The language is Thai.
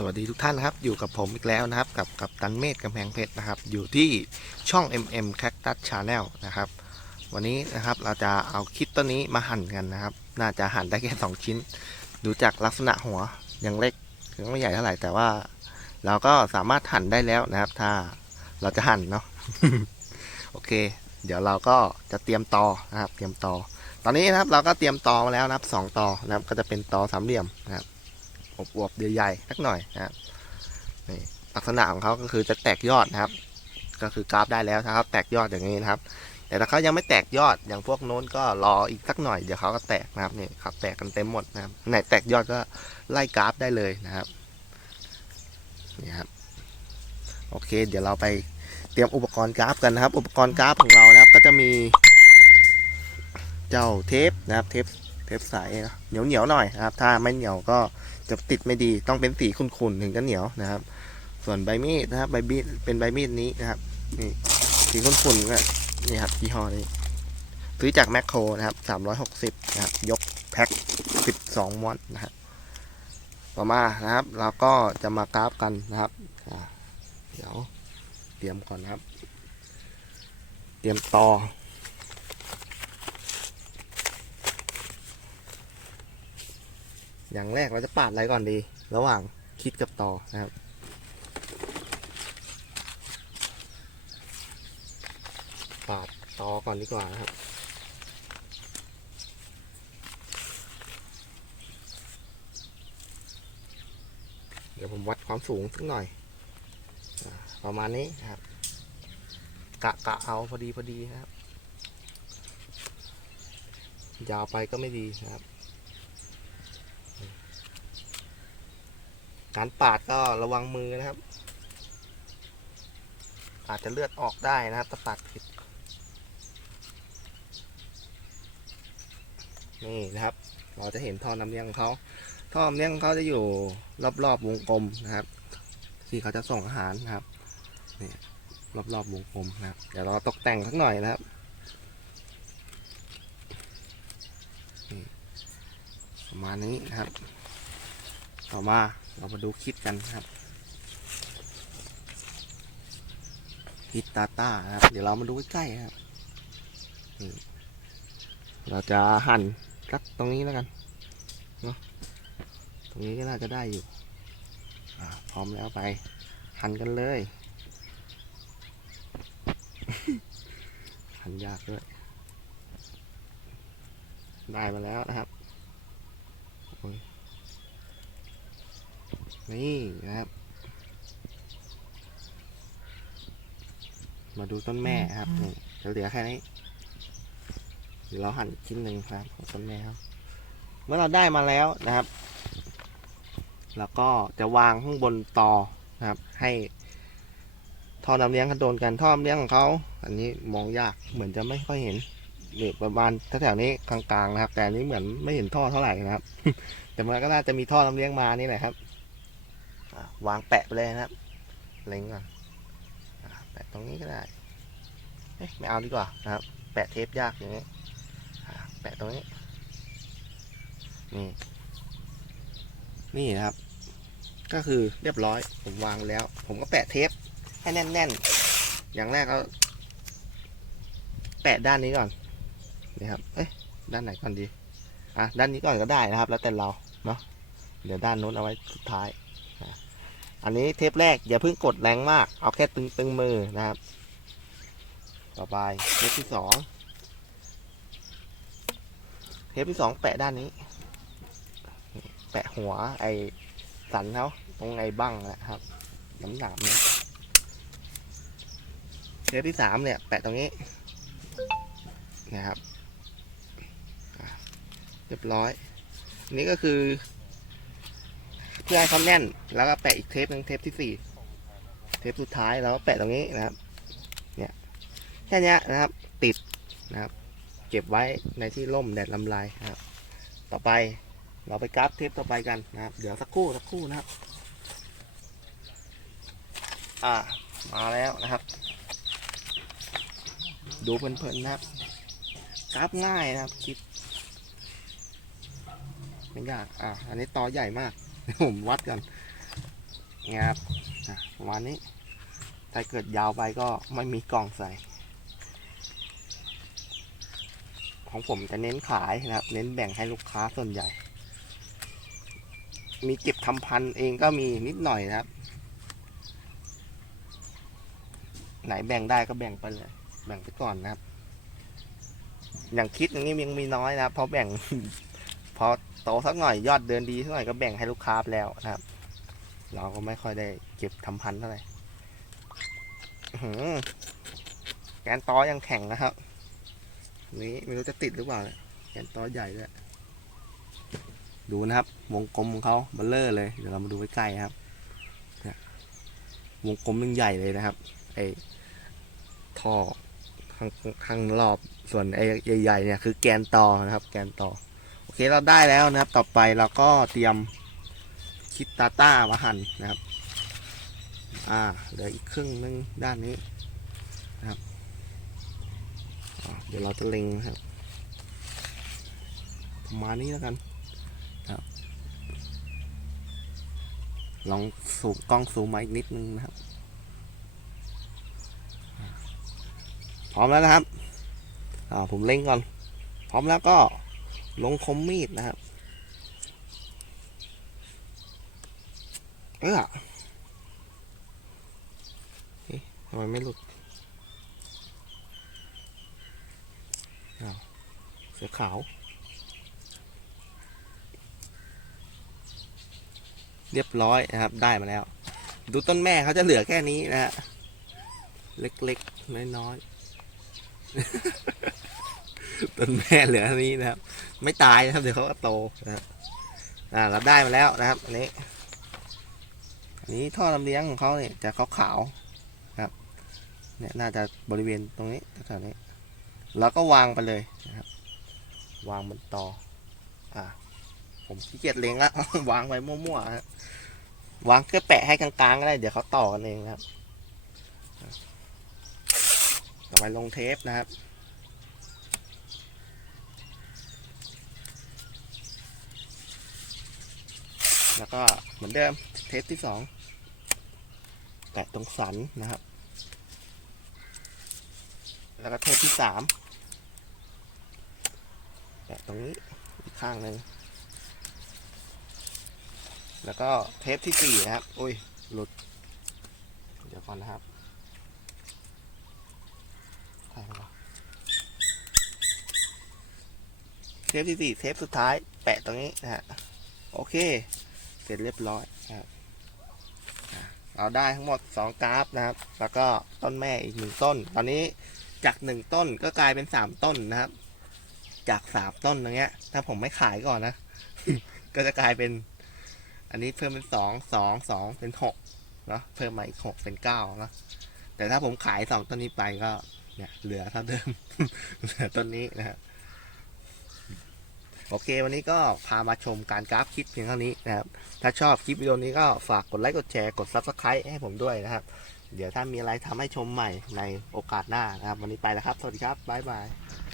สวัสดีทุกท่านนะครับ อยู่กับผมอีกแล้วนะครับ กับกับตันเมธกำแพงเพชรนะครับ อยู่ที่ช่อง MM Cactus Channel นะครับ วันนี้นะครับเราจะเอาคลิปต้นนี้มาหั่นกันนะครับ น่าจะหั่นได้แค่สองชิ้น ดูจากลักษณะหัวยังเล็กยังไม่ใหญ่เท่าไหร่แต่ว่า เราก็สามารถหั่นได้แล้วนะครับ ถ้าเราจะหั่นเนาะโอเค เดี๋ยวเราก็จะเตรียมตอนะครับ เตรียมตอ ตอนนี้นะครับเราก็เตรียมตอมาแล้วนะครับสองตอนะครับก็จะเป็นตอสามเหลี่ยมนะครับ อวบๆใหญ่ๆสักหน่อยนะครับนี่ลักษณะของเขาก็คือจะแตกยอดนะครับ ก็คือกราฟได้แล้วนะครับ แตกยอดอย่างนี้นะครับ แต่ถ้าเขายังไม่แตกยอดอย่างพวกโน้นก็รออีกสักหน่อยเดี๋ยวเขาก็แตกนะครับนี่เขาแตกกันเต็มหมดนะครับไหนแตกยอดก็ไล่กราฟได้เลยนะครับนี่ครับโอเค เดี๋ยวเราไปเตรียมอุปกรณ์กราฟกันนะครับ อุปกรณ์กราฟของเรานะครับ ก็จะมี เจ้าเทปนะครับ เทปเทปใสเหนียวเหนียวๆหน่อยนะครับ ถ้าไม่เหนียวก็ จะติดไม่ดีต้องเป็นสีขุ่นๆถึงจะเหนียวนะครับ ส่วนใบมีดนะครับ ใบมีดเป็นใบมีดนี้นะครับนี่สีขุ่นๆก็นี่ครับยี่ห้อนี้ซื้อจากแมคโครนะครับสามร้อยหกสิบนะครับ ยกแพ็คสิบสองม้วนนะครับต่อมานะครับเราก็จะมากราฟกันนะครับเดี๋ยวเตรียมก่อนนะครับ เตรียมต่อ อย่างแรกเราจะปาดอะไรก่อนดี ระหว่างคิดกับต่อนะครับ ปาดต่อก่อนดีกว่านะครับเดี๋ยวผมวัดความสูงสักหน่อย ประมาณนี้นะครับ กะกะเอาพอดีพอดีนะครับ ยาวไปก็ไม่ดีนะครับ การปาดก็ระวังมือนะครับ อาจจะเลือดออกได้นะครับถ้าปาดผิด นี่นะครับ เราจะเห็นท่อน้ำเลี้ยงของเขาท่อน้ำเลี้ยงเขาจะอยู่รอบๆวงกลมนะครับ ที่เขาจะส่งอาหารนะครับนี่รอบๆวงกลมนะครับ เดี๋ยวเราตกแต่งสักหน่อยนะครับประมาณนี้นะครับ ต่อมา เรามาดูคิดกันนะครับคิดตาต้าครับ เดี๋ยวเรามาดูใกล้ๆครับเราจะหั่นสักตรงนี้แล้วกันเนาะตรงนี้ก็น่าจะได้อยู่พร้อมแล้วไป หั่นกันเลย หั่นยากด้วย ได้มาแล้วนะครับ นี่นะครับ มาดูต้นแม่ครับนี่จะเหลือแค่นี้เดี๋ยวเราหั่นชิ้นหนึ่งครับของต้นแม่ครับ เมื่อเราได้มาแล้วนะครับ แล้วก็จะวางข้างบนตอนะครับ ให้ท่อน้ำเลี้ยงเขาโดนกันท่อน้ำเลี้ยงของเขา อันนี้มองยากเหมือนจะไม่ค่อยเห็นนี่ประมาณแถวๆนี้กลางๆนะครับ แต่อันนี้เหมือนไม่เห็นท่อเท่าไหร่นะครับ แต่มันก็น่าจะมีท่อน้ำเลี้ยงมานี่แหละครับอะ วางแปะไปเลยนะครับ เล็งก่อนะแปะตรงนี้ก็ได้เอ๊ะไม่เอาดีกว่านะครับ แปะเทปยากอย่างนี้แปะตรงนี้ นี่ นี่นะครับ ก็คือเรียบร้อย ผมวางแล้ว ผมก็แปะเทปให้แน่นๆ อย่างแรกก็แปะด้านนี้ก่อน นี่ครับ เอ๊ะด้านไหนก่อนดี อะ ด้านนี้ก่อนก็ได้นะครับ แล้วแต่เรา เนาะ เดี๋ยวด้านโน้นเอาไว้สุดท้าย อันนี้เทปแรกอย่าเพิ่งกดแรงมาก เอาแค่ตึงตึงมือนะครับ ต่อไปเทปที่สองเทปที่สองแปะด้านนี้ แปะหัวไอสันเขาตรงไอบั้งนะครับน้ำหนามเนี่ยเทปที่สามเนี่ย แปะตรงนี้นะครับเรียบร้อยอันนี้ก็คือ เพื่อให้เขาแน่น แล้วก็แปะอีกเทปหนึ่งเทปที่สี่เทปสุดท้ายแล้วแปะตรงนี้นะครับ เนี่ยแค่นี้นะครับติดนะครับ เก็บไว้ในที่ร่มแดดลำลายนะครับ ต่อไปเราไปกราฟเทปต่อไปกันนะครับ เดี๋ยวสักครู่สักครู่นะครับ อ่ามาแล้วนะครับ ดูเพลินๆนะครับกราฟง่ายนะครับคิดไม่ยากอ่าอันนี้ต่อใหญ่มาก ผมวัดกันเนี่ยครับประมาณนี้ ถ้าเกิดยาวไปก็ไม่มีกล่องใส่ ของผมจะเน้นขายนะครับ เน้นแบ่งให้ลูกค้าส่วนใหญ่ มีเก็บทำพันธุ์เองก็มีนิดหน่อยนะครับ ไหนแบ่งได้ก็แบ่งไปเลย แบ่งไปก่อนนะครับ อย่างคิดอย่างนี้ยังมีน้อยนะเพราะแบ่ง เพอโตสักหน่อยยอดเดินดีสักหน่อยก็แบ่งให้ลูกค้าไปแล้วนะครับ เราก็ไม่ค่อยได้เก็บทำพันธุ์เท่าไหร่แกนตอยังแข็งนะครับ นี้ไม่รู้จะติดหรือเปล่าแกนตอใหญ่ด้วยดูนะครับ วงกลมของเขาเบลเลอร์เลยเดี๋ยวเรามาดูใกล้ๆนะครับวงกลมยังใหญ่เลยนะครับ ไอ้ท่อข้างข้างรอบส่วนไอ้ใหญ่ๆเนี่ยคือแกนตอนะครับ แกนตอ โอเคเราได้แล้วนะครับ ต่อไปเราก็เตรียมคิดตาต้ามาหั่นนะครับ อ่าเหลืออีกครึ่งนึงด้านนี้นะครับเดี๋ยวเราจะเล็งครับประมาณนี้แล้วกันครับ ลองสูมกล้องซูมมาอีกนิดนึงนะครับ พร้อมแล้วนะครับ อ่าผมเล็งก่อน พร้อมแล้วก็ ลงคมมีดนะครับ เออเอ๊ะทำไมไม่หลุดเสือขาว เรียบร้อยนะครับ ได้มาแล้ว ดูต้นแม่เขาจะเหลือแค่นี้นะฮะ เล็กๆ น้อยๆ ต้นแม่เหลือนี้นะครับ ไม่ตายนะครับเดี๋ยวเขาก็โตนะครับอ่าเราได้มาแล้วนะครับ อันนี้ อันนี้ท่อลำเลี้ยงของเขาเนี่ยจะขาวๆนะครับ เนี่ยน่าจะบริเวณตรงนี้แถวๆนี้แล้วก็วางไปเลยนะครับ วางบนตออ่าผมขี้เกียจเล็งละวางไว้มั่วๆฮะวางแค่แปะให้กลางๆก็ได้เดี๋ยวเขาต่อกันเองครับ ต่อไปลงเทปนะครับ แล้วก็เหมือนเดิมเทปที่สองแตะตรงสันนะครับ แล้วก็เทปที่สามแตะตรงนี้อีกข้างหนึ่งแล้วก็เทปที่สี่นะครับอุ้ยหลุด เดี๋ยวก่อนนะครับเทปที่สี่เทปสุดท้ายแปะตรงนี้นะฮะ โอเค สร็จเรียบร้อยครับเราได้ทั้งหมด 2 กราฟนะครับ แล้วก็ต้นแม่อีกหนึ่งต้น ตอนนี้จากหนึ่งต้นก็กลายเป็น 3 ต้นนะครับ จากสามต้นอย่างเงี้ย ถ้าผมไม่ขายก่อนนะ ก็จะกลายเป็น อันนี้เพิ่มเป็นสองสองสองเป็นหกเนาะ เพิ่มมาอีกหกเป็นเก้าเนาะ แต่ถ้าผมขายสองต้นนี้ไปก็เนี่ยเหลือเท่าเดิม เหลือต้นนี้นะฮะ โอเค วันนี้ก็พามาชมการกราฟคลิปเพียงเท่านี้นะครับ ถ้าชอบคลิปวิดีโอนี้ก็ฝากกดไลค์กดแชร์กด Subscribe ให้ผมด้วยนะครับ เดี๋ยวถ้ามีอะไรทำให้ชมใหม่ในโอกาสหน้านะครับ วันนี้ไปแล้วครับ สวัสดีครับบ๊ายบาย